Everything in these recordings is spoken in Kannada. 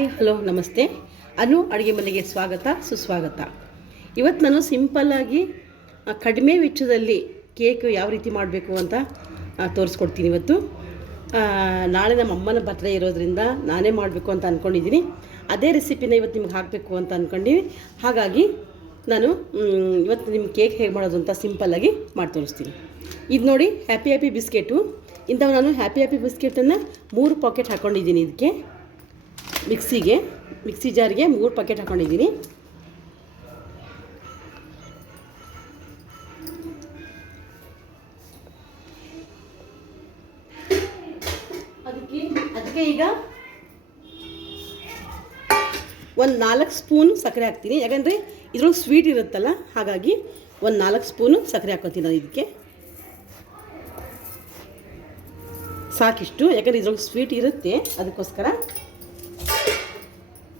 ಹಲೋ ನಮಸ್ತೆ. ಅನು ಅಡುಗೆ ಮನೆಗೆ ಸ್ವಾಗತ ಸುಸ್ವಾಗತ. ಇವತ್ತು ನಾನು ಸಿಂಪಲ್ಲಾಗಿ ಕಡಿಮೆ ವೆಚ್ಚದಲ್ಲಿ ಕೇಕ್ ಯಾವ ರೀತಿ ಮಾಡಬೇಕು ಅಂತ ತೋರಿಸ್ಕೊಡ್ತೀನಿ. ಇವತ್ತು ನಾಳೆ ನಮ್ಮ ಅಮ್ಮನ ಬರ್ತ್ಡೇ ಇರೋದ್ರಿಂದ ನಾನೇ ಮಾಡಬೇಕು ಅಂತ ಅಂದ್ಕೊಂಡಿದ್ದೀನಿ. ಅದೇ ರೆಸಿಪಿನ ಇವತ್ತು ನಿಮ್ಗೆ ಹಾಕಬೇಕು ಅಂತ ಅಂದ್ಕೊಂಡಿದ್ದೀನಿ. ಹಾಗಾಗಿ ನಾನು ಇವತ್ತು ನಿಮ್ಮ ಕೇಕ್ ಹೇಗೆ ಮಾಡೋದು ಅಂತ ಸಿಂಪಲ್ಲಾಗಿ ಮಾಡಿ ತೋರಿಸ್ತೀನಿ. ಇದು ನೋಡಿ ಹ್ಯಾಪಿ ಬಿಸ್ಕೆಟು. ಇಂಥವು ನಾನು ಹ್ಯಾಪಿ ಬಿಸ್ಕೆಟನ್ನು 3 ಪಾಕೆಟ್ ಹಾಕ್ಕೊಂಡಿದ್ದೀನಿ. ಇದಕ್ಕೆ ಮಿಕ್ಸಿ ಜಾರಿಗೆ 3 ಪ್ಯಾಕೆಟ್ ಹಾಕ್ಕೊಂಡಿದ್ದೀನಿ. ಅದಕ್ಕೆ ಈಗ ಒಂದು 4 ಸ್ಪೂನ್ ಸಕ್ಕರೆ ಹಾಕ್ತೀನಿ. ಯಾಕಂದರೆ ಇದ್ರೊಳಗೆ ಸ್ವೀಟ್ ಇರುತ್ತಲ್ಲ, ಹಾಗಾಗಿ ಒಂದು 4 ಸ್ಪೂನು ಸಕ್ಕರೆ ಹಾಕ್ಕೊತೀನಿ ನಾನು. ಇದಕ್ಕೆ ಸಾಕಿಷ್ಟು, ಯಾಕಂದರೆ ಇದ್ರೊಳಗೆ ಸ್ವೀಟ್ ಇರುತ್ತೆ, ಅದಕ್ಕೋಸ್ಕರ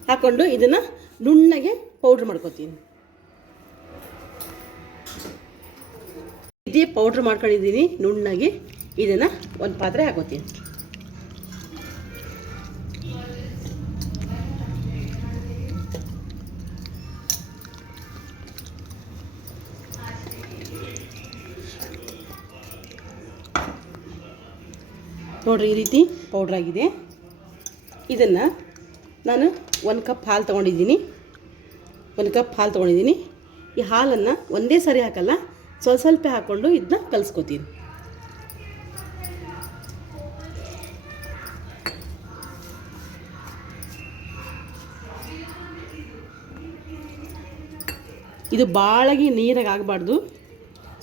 ಹಾಕ್ಕೊಂಡು ಇದನ್ನು ನುಣ್ಣಗೆ ಪೌಡ್ರ್ ಮಾಡ್ಕೊತೀನಿ. ಇದೇ ಪೌಡ್ರ್ ಮಾಡ್ಕೊಂಡಿದ್ದೀನಿ ನುಣ್ಣಗೆ. ಇದನ್ನು ಒಂದು ಪಾತ್ರೆ ಹಾಕೋತೀನಿ. ನೋಡಿರಿ, ಈ ರೀತಿ ಪೌಡ್ರ್ ಆಗಿದೆ. ಇದನ್ನು ನಾನು 1 ಕಪ್ ಹಾಲು ತೊಗೊಂಡಿದ್ದೀನಿ. ಈ ಹಾಲನ್ನು ಒಂದೇ ಸರಿ ಹಾಕಲ್ಲ, ಸ್ವಲ್ಪ ಹಾಕ್ಕೊಂಡು ಇದನ್ನ ಕಲಿಸ್ಕೊತೀನಿ. ಇದು ಭಾಳಾಗಿ ನೀರಾಗಿ ಆಗಬಾರ್ದು,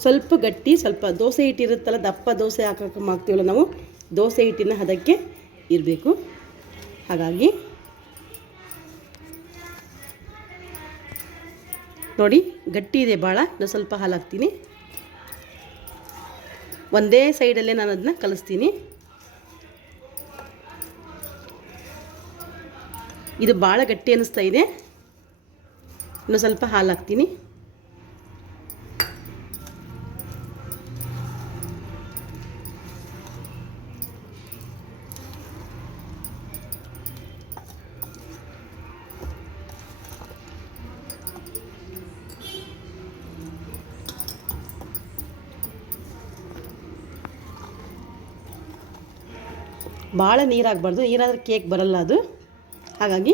ಸ್ವಲ್ಪ ಗಟ್ಟಿ. ಸ್ವಲ್ಪ ದೋಸೆ ಹಿಟ್ಟಿರುತ್ತಲ್ಲ, ದಪ್ಪ ದೋಸೆ ಹಾಕೋಕೆ ಮಾಡ್ತೀವಲ್ಲ ನಾವು, ದೋಸೆ ಹಿಟ್ಟಿನ ಹದಕ್ಕೆ ಇರಬೇಕು. ಹಾಗಾಗಿ ನೋಡಿ, ಗಟ್ಟಿ ಇದೆ ಭಾಳ. ನಾನು ಸ್ವಲ್ಪ ಹಾಲು ಹಾಕ್ತೀನಿ. ಒಂದೇ ಸೈಡಲ್ಲೇ ನಾನು ಅದನ್ನ ಕಲಿಸ್ತೀನಿ. ಇದು ಭಾಳ ಗಟ್ಟಿ ಅನ್ನಿಸ್ತಾ ಇದೆ. ಇನ್ನು ಸ್ವಲ್ಪ ಹಾಲು ಹಾಕ್ತೀನಿ. ಭಾಳ ನೀರಾಗಬಾರ್ದು, ನೀರಾದರೆ ಕೇಕ್ ಬರಲ್ಲ ಅದು. ಹಾಗಾಗಿ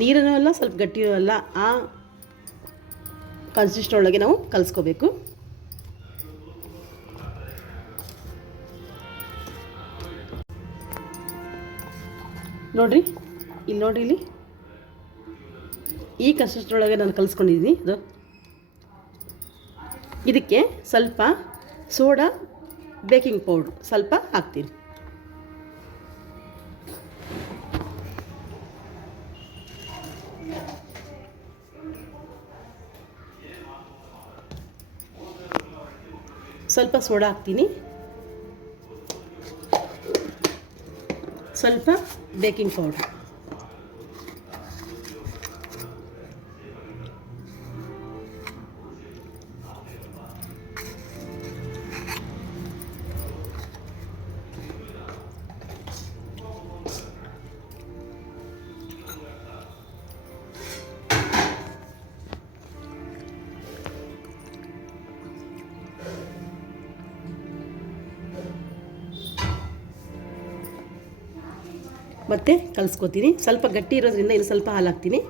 ನೀರನ್ನೂ ಅಲ್ಲ, ಸ್ವಲ್ಪ ಗಟ್ಟಿನೂ ಅಲ್ಲ, ಆ ಕನ್ಸಿಸ್ಟೊಳಗೆ ನಾವು ಕಲಿಸ್ಕೋಬೇಕು. ನೋಡಿರಿ, ಇಲ್ಲಿ ಈ ಕನ್ಸಿಸ್ಟೊಳಗೆ ನಾನು ಕಲಿಸ್ಕೊಂಡಿದ್ದೀನಿ. ಇದಕ್ಕೆ ಸ್ವಲ್ಪ ಸೋಡಾ, ಬೇಕಿಂಗ್ ಪೌಡ್ರ್ ಸ್ವಲ್ಪ ಹಾಕ್ತೀನಿ. ಸ್ವಲ್ಪ ಸೋಡಾ ಹಾಕ್ತೀನಿ, ಸ್ವಲ್ಪ ಬೇಕಿಂಗ್ ಪೌಡ್ರ್. ಮತ್ತು ಕಲಿಸ್ಕೊತೀನಿ. ಸ್ವಲ್ಪ ಗಟ್ಟಿ ಇರೋದ್ರಿಂದ ಇನ್ನು ಸ್ವಲ್ಪ ಹಾಲು ಹಾಕ್ತೀನಿ.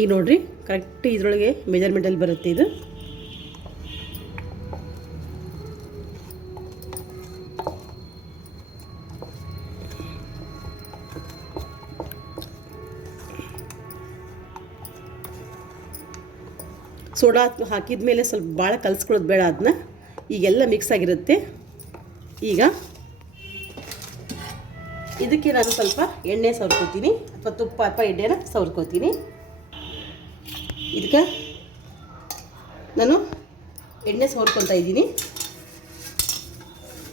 ಈಗ ನೋಡಿರಿ, ಕರೆಕ್ಟ್ ಇದರೊಳಗೆ ಮೆಜರ್ಮೆಂಟಲ್ಲಿ ಬರುತ್ತೆ ಇದು. ಸೋಡಾ ಹಾಕಿದ ಮೇಲೆ ಸ್ವಲ್ಪ ಭಾಳ ಕಲಿಸ್ಕೊಳ್ಳೋದು ಬೇಡ. ಅದನ್ನ ಈಗೆಲ್ಲ ಮಿಕ್ಸ್ ಆಗಿರುತ್ತೆ. ಈಗ ಇದಕ್ಕೆ ನಾನು ಸ್ವಲ್ಪ ಎಣ್ಣೆ ಸವರ್ಕೋತೀನಿ, ಅಥವಾ ತುಪ್ಪ ಅಥವಾ ಎಣ್ಣೆನ ಸವರ್ಕೋತೀನಿ. ಇದಕ್ಕೆ ನಾನು ಎಣ್ಣೆ ಸವರ್ಕೊತಾ ಇದ್ದೀನಿ.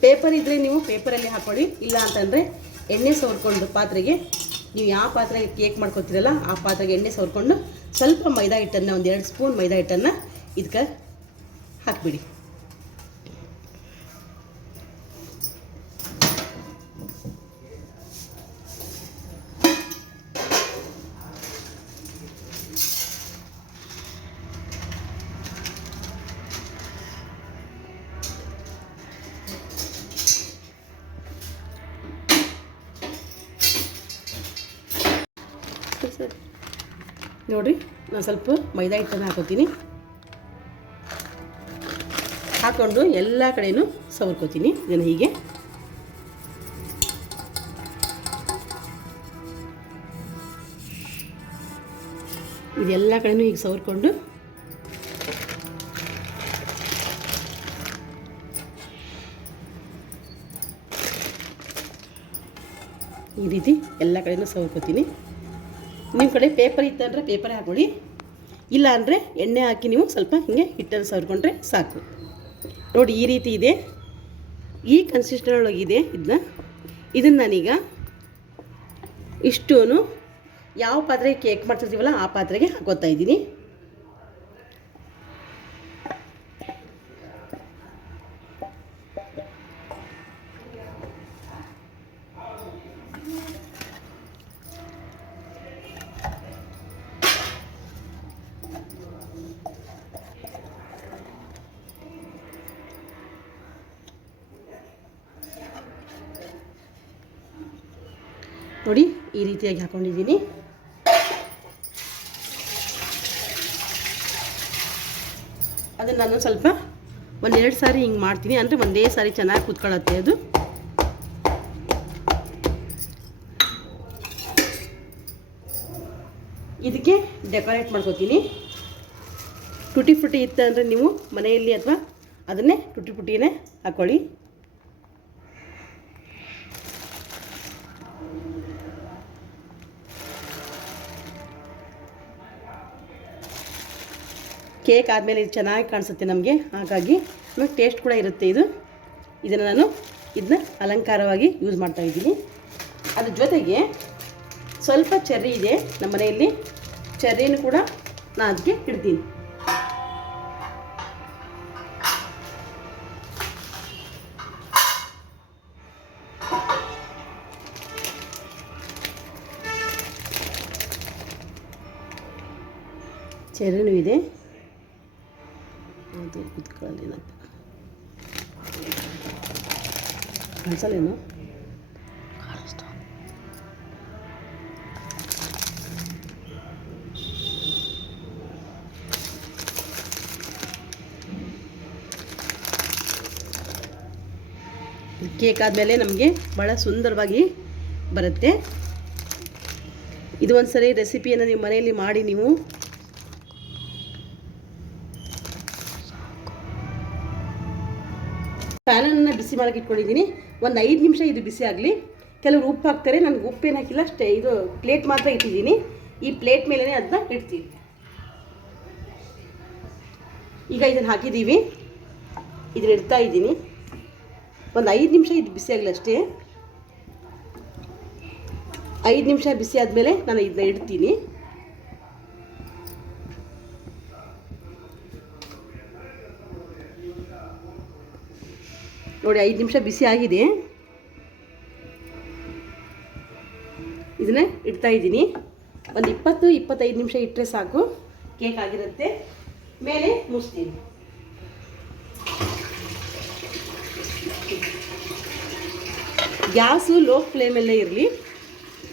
ಪೇಪರ್ ಇದ್ದರೆ ನೀವು ಪೇಪರಲ್ಲಿ ಹಾಕ್ಕೊಳ್ಳಿ, ಇಲ್ಲ ಅಂತಂದರೆ ಎಣ್ಣೆ ಸವರ್ಕೊಂಡು ಪಾತ್ರೆಗೆ, ನೀವು ಯಾವ ಪಾತ್ರೆಗೆ ಕೇಕ್ ಮಾಡ್ಕೊತೀರಲ್ಲ ಆ ಪಾತ್ರೆಗೆ ಎಣ್ಣೆ ಸವರ್ಕೊಂಡು ಸ್ವಲ್ಪ ಮೈದಾ ಹಿಟ್ಟನ್ನು, ಒಂದು 2 ಸ್ಪೂನ್ ಮೈದಾ ಹಿಟ್ಟನ್ನು ಇದಕ್ಕೆ ಹಾಕಿಬಿಡಿ. ನೋಡಿರಿ, ನಾನು ಸ್ವಲ್ಪ ಮೈದಾ ಹಿಟ್ಟನ್ನು ಹಾಕೋತೀನಿ. ಹಾಕ್ಕೊಂಡು ಎಲ್ಲ ಕಡೆಯೂ ಸವರ್ಕೋತೀನಿ. ಇದನ್ನು ಹೀಗೆ ಇದೆಲ್ಲ ಕಡೆಯೂ ಹೀಗೆ ಸವರ್ಕೊಂಡು ಈ ರೀತಿ ಎಲ್ಲ ಕಡೆಯೂ ಸವರ್ಕೋತೀನಿ. ನಿಮ್ಮ ಕಡೆ ಪೇಪರ್ ಇತ್ತಂದರೆ ಪೇಪರೇ ಹಾಕೊಳ್ಳಿ, ಇಲ್ಲ ಅಂದರೆ ಎಣ್ಣೆ ಹಾಕಿ ನೀವು ಸ್ವಲ್ಪ ಹೀಗೆ ಹಿಟ್ಟನ್ನು ಸವರ್ಕೊಂಡ್ರೆ ಸಾಕು. ನೋಡಿ, ಈ ರೀತಿ ಇದೆ, ಈ ಕನ್ಸಿಸ್ಟೆನ್ಸಿಯೊಳಗಿದೆ. ಇದನ್ನು ನಾನೀಗ ಇಷ್ಟೂ ಯಾವ ಪಾತ್ರೆಗೆ ಕೇಕ್ ಮಾಡ್ತಿರ್ತೀವಲ್ಲ ಆ ಪಾತ್ರೆಗೆ ಹಾಕೋತಾ ಇದ್ದೀನಿ. ನೋಡಿ, ಈ ರೀತಿಯಾಗಿ ಹಾಕ್ಕೊಂಡಿದ್ದೀನಿ. ಅದನ್ನು ನಾನು ಸ್ವಲ್ಪ 1-2 ಸಾರಿ ಹಿಂಗೆ ಮಾಡ್ತೀನಿ, ಅಂದರೆ ಒಂದೇ ಸಾರಿ ಚೆನ್ನಾಗಿ ಕೂತ್ಕೊಳ್ಳುತ್ತೆ ಅದು. ಇದಕ್ಕೆ ಡೆಕೋರೇಟ್ ಮಾಡ್ಕೋತೀನಿ. ಟುಟಿ ಫ್ರುಟಿ ಇತ್ತು ಅಂದರೆ ನೀವು ಮನೆಯಲ್ಲಿ ಅಥವಾ ಅದನ್ನೇ ಟುಟಿ ಫ್ರುಟಿನೇ ಹಾಕ್ಕೊಳ್ಳಿ. ಕೇಕ್ ಆದಮೇಲೆ ಇದು ಚೆನ್ನಾಗಿ ಕಾಣಿಸುತ್ತೆ ನಮಗೆ, ಹಾಗಾಗಿ ನಮಗೆ ಟೇಸ್ಟ್ ಕೂಡ ಇರುತ್ತೆ ಇದು. ಇದನ್ನು ನಾನು ಅಲಂಕಾರವಾಗಿ ಯೂಸ್ ಮಾಡ್ತಾ ಇದ್ದೀನಿ. ಅದ್ರ ಜೊತೆಗೆ ಸ್ವಲ್ಪ ಚೆರ್ರಿ ಇದೆ ನಮ್ಮ ಮನೆಯಲ್ಲಿ, ಚೆರ್ರಿನೂ ಕೂಡ ನಾನು ಅದಕ್ಕೆ ಇಡ್ತೀನಿ. ಚೆರ್ರಿನೂ ಇದೆ, ಅದು ಕುತ್ಕೊಳ್ಳೇನಪ್ಪ ಅನ್ಸಲ್ಲೇನು. ಕೇಕ್ ಆದಮೇಲೆ ನಮಗೆ ಭಾಳ ಸುಂದರವಾಗಿ ಬರುತ್ತೆ. ಇದು ಒಂದು ಸರಿ ರೆಸಿಪಿಯನ್ನು ನೀವು ಮನೆಯಲ್ಲಿ ಮಾಡಿ ನೀವು ಪ್ಯಾನನ್ನು ಬಿಸಿ ಮಾಡೋಕ್ಕೆ ಇಟ್ಕೊಂಡಿದ್ದೀನಿ. ಒಂದು 5 ನಿಮಿಷ ಇದು ಬಿಸಿ ಆಗಲಿ. ಕೆಲವರು ಉಪ್ಪು ಹಾಕ್ತಾರೆ, ನನಗೆ ಉಪ್ಪೇನು ಹಾಕಿಲ್ಲ, ಅಷ್ಟೇ. ಇದು ಪ್ಲೇಟ್ ಮಾತ್ರ ಇಟ್ಟಿದ್ದೀನಿ. ಈ ಪ್ಲೇಟ್ ಮೇಲೇ ಅದನ್ನ ಇಡ್ತೀವಿ. ಈಗ ಇದನ್ನು ಹಾಕಿದ್ದೀವಿ, ಇದನ್ನ ಇಡ್ತಾ ಇದ್ದೀನಿ. ಒಂದು 5 ನಿಮಿಷ ಇದು ಬಿಸಿ ಆಗಲಿ ಅಷ್ಟೇ. 5 ನಿಮಿಷ ಬಿಸಿ ಆದಮೇಲೆ ನಾನು ಇದನ್ನ ಇಡ್ತೀನಿ. ನೋಡಿ, 5 ನಿಮಿಷ ಬಿಸಿ ಆಗಿದೆ. ಇದನ್ನೇ ಇಡ್ತಾ ಇದ್ದೀನಿ. ಒಂದು 20-25 ನಿಮಿಷ ಇಟ್ಟರೆ ಸಾಕು, ಕೇಕ್ ಆಗಿರುತ್ತೆ. ಮೇಲೆ ಮುಚ್ತೀನಿ. ಗ್ಯಾಸು ಲೋ ಫ್ಲೇಮಲ್ಲೇ ಇರಲಿ,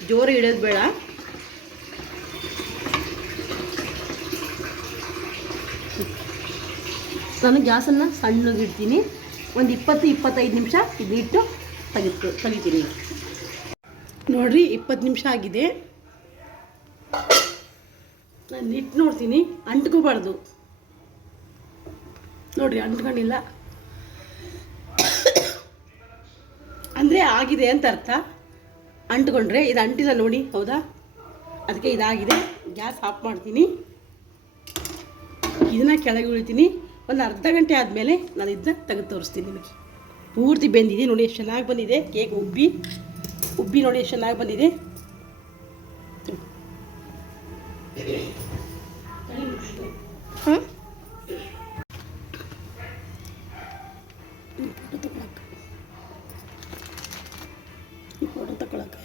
ಜೋರು ಇಡೋದು ಬೇಡ. ನಾನು ಗ್ಯಾಸನ್ನು ಸಣ್ಣಗೆ ಇಡ್ತೀನಿ. ಒಂದು 20-25 ನಿಮಿಷ ಇದಿಟ್ಟು ತೆಗಿತೀನಿ. ನೋಡಿರಿ, 20 ನಿಮಿಷ ಆಗಿದೆ. ನಾನು ಇಟ್ಟು ನೋಡ್ತೀನಿ, ಅಂಟ್ಕೋಬಾರ್ದು. ನೋಡಿರಿ, ಅಂಟ್ಕೊಂಡಿಲ್ಲ ಅಂದರೆ ಆಗಿದೆ ಅಂತ ಅರ್ಥ. ಅಂಟ್ಕೊಂಡ್ರೆ ಇದು ಅಂಟಿಲ್ಲ ನೋಡಿ, ಹೌದಾ? ಅದಕ್ಕೆ ಇದಾಗಿದೆ. ಗ್ಯಾಸ್ ಆಫ್ ಮಾಡ್ತೀನಿ. ಇದನ್ನು ಕೆಳಗೆ ಉಳಿತೀನಿ. ಒಂದು ಅರ್ಧ ಗಂಟೆ ಆದಮೇಲೆ ನಾನು ಇದನ್ನ ತೆಗೆದು ತೋರಿಸ್ತೀನಿ ನಿಮಗೆ. ಪೂರ್ತಿ ಬೆಂದಿದೆ ನೋಡಿ, ಎಷ್ಟು ಚೆನ್ನಾಗಿ ಬಂದಿದೆ ಕೇಕ್. ಉಬ್ಬಿ ನೋಡಿ ಎಷ್ಟು ಚೆನ್ನಾಗಿ ಬಂದಿದೆ. ಫೋಟೋ ತಗೊಳಕ್ಕೆ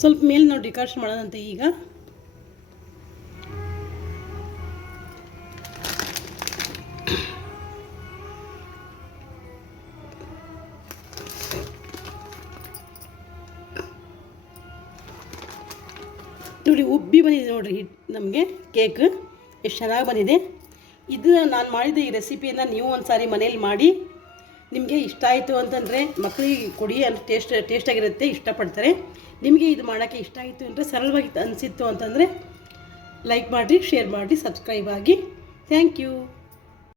ಸ್ವಲ್ಪ ಮೇಲೆ ನಾವು ಡೆಕೋರೇಷನ್ ಮಾಡೋದಂತೆ ಈಗ. ನೋಡಿ ಉಬ್ಬಿ ಬಂದಿದೆ ನೋಡಿರಿ ನಮಗೆ ಕೇಕ್ ಎಷ್ಟು ಚೆನ್ನಾಗಿ ಬಂದಿದೆ. ಇದು ನಾನು ಮಾಡಿದ ಈ ರೆಸಿಪಿಯನ್ನು ನೀವು ಒಂದು ಸಾರಿ ಮನೇಲಿ ಮಾಡಿ ನಿಮಗೆ ಇಷ್ಟ ಆಯಿತು ಅಂತಂದರೆ ಮಕ್ಕಳಿಗೆ ಕೊಡಿ, ಅಂತ ಟೇಸ್ಟಾಗಿರುತ್ತೆ, ಇಷ್ಟಪಡ್ತಾರೆ. ನಿಮಗೆ ಇದು ಮಾಡೋಕ್ಕೆ ಇಷ್ಟ ಆಯಿತು ಅಂದರೆ, ಸರಳವಾಗಿ ಅನಿಸಿತ್ತು ಅಂತಂದರೆ ಲೈಕ್ ಮಾಡಿರಿ, ಶೇರ್ ಮಾಡಿರಿ, ಸಬ್ಸ್ಕ್ರೈಬ್ ಆಗಿ. Thank you.